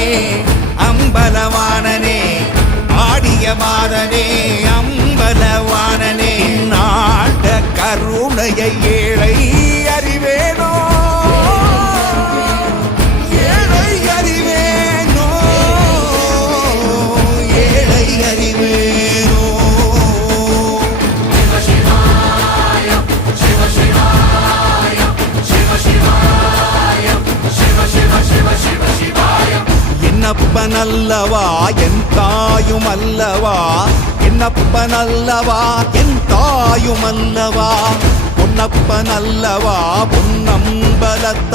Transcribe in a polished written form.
மாதனே அம்பலவானனே ஆடிய மாதனே அம்பலவானனே நாட கருணையை ஏழை அறிவேனோ ஏழை அறிவேனோ ஏழை அறிவேனோ என்னப்பனல்லவா என் தாயும் அல்லவா என்னப்பனல்லவா என் தாயும் அல்லவா பொன்னப்பனல்லவா பொன்னம்பலத்த